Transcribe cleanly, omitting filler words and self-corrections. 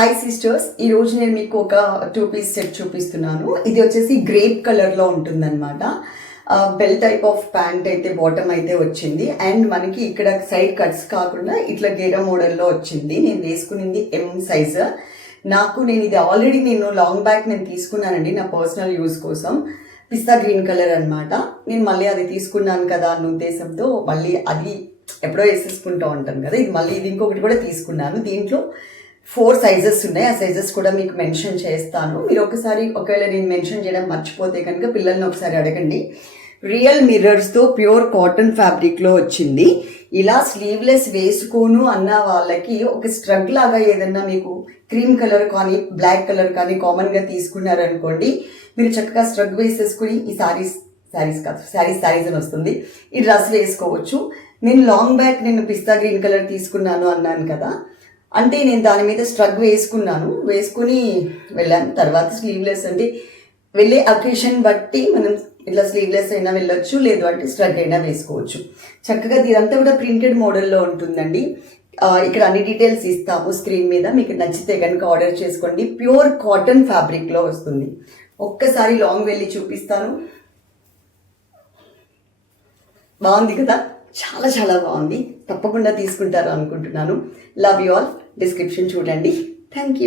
Hi sisters, ఈ రోజు నేను మీకు ఒక 2 పీస్ సెట్ చూపిస్తున్నాను. ఇది వచ్చేసి గ్రేప్ కలర్లో ఉంటుందన్నమాట. బెల్ టైప్ ఆఫ్ ప్యాంట్ అయితే బాటమ్ అయితే వచ్చింది. అండ్ మనకి ఇక్కడ సైడ్ కట్స్ కాకుండా ఇట్లా గేరా మోడల్లో వచ్చింది. నేను వేసుకునింది ఎం సైజ్. నేను ఇది ఆల్రెడీ లాంగ్ బ్యాక్ నేను తీసుకున్నానండి నా పర్సనల్ యూజ్ కోసం. పిస్తా గ్రీన్ కలర్ అనమాట. నేను మళ్ళీ అది తీసుకున్నాను కదా అన్న ఉద్దేశంతో మళ్ళీ అది ఎప్పుడో వేసేసుకుంటూ ఉంటాను కదా, ఇది ఇంకొకటి కూడా తీసుకున్నాను. దీంట్లో 4 సైజెస్ ఉన్నాయి. ఆ సైజెస్ కూడా మీకు మెన్షన్ చేస్తాను. మీరు ఒకవేళ నేను మెన్షన్ చేయడం మర్చిపోతే కనుక పిల్లల్ని ఒకసారి అడగండి. రియల్ మిర్రర్స్తో ప్యూర్ కాటన్ ఫ్యాబ్రిక్లో వచ్చింది. ఇలా స్లీవ్లెస్ వేసుకోను అన్న వాళ్ళకి ఒక స్ట్రగ్ లాగా ఏదన్నా మీకు క్రీమ్ కలర్ కానీ బ్లాక్ కలర్ కానీ కామన్గా తీసుకున్నారనుకోండి, మీరు చక్కగా స్ట్రగ్ వేసేసుకుని ఈ శారీస్ అని వస్తుంది, ఈ డ్రెస్ వేసుకోవచ్చు. నేను లాంగ్ బ్యాక్ పిస్తా గ్రీన్ కలర్ తీసుకున్నాను అన్నాను కదా, అంటే నేను దాని మీద స్ట్రగ్ వేసుకుని వెళ్ళాను. తర్వాత స్లీవ్లెస్ అంటే వెళ్ళే అకేషన్ బట్టి మనం ఇట్లా స్లీవ్లెస్ అయినా వెళ్ళొచ్చు, లేదు అంటే స్ట్రగ్ అయినా వేసుకోవచ్చు. చక్కగా ఇదంతా కూడా ప్రింటెడ్ మోడల్లో ఉంటుందండి. ఇక్కడ అన్ని డీటెయిల్స్ ఇస్తాము స్క్రీన్ మీద. మీకు నచ్చితే కనుక ఆర్డర్ చేసుకోండి. ప్యూర్ కాటన్ ఫ్యాబ్రిక్లో వస్తుంది. ఒక్కసారి లాంగ్ వెళ్ళి చూపిస్తాను. బాగుంది కదా, చాలా చాలా బాగుంది. తప్పకుండా తీసుకుంటారు అనుకుంటున్నాను. Love you all. డిస్క్రిప్షన్ చూడండి. Thank you.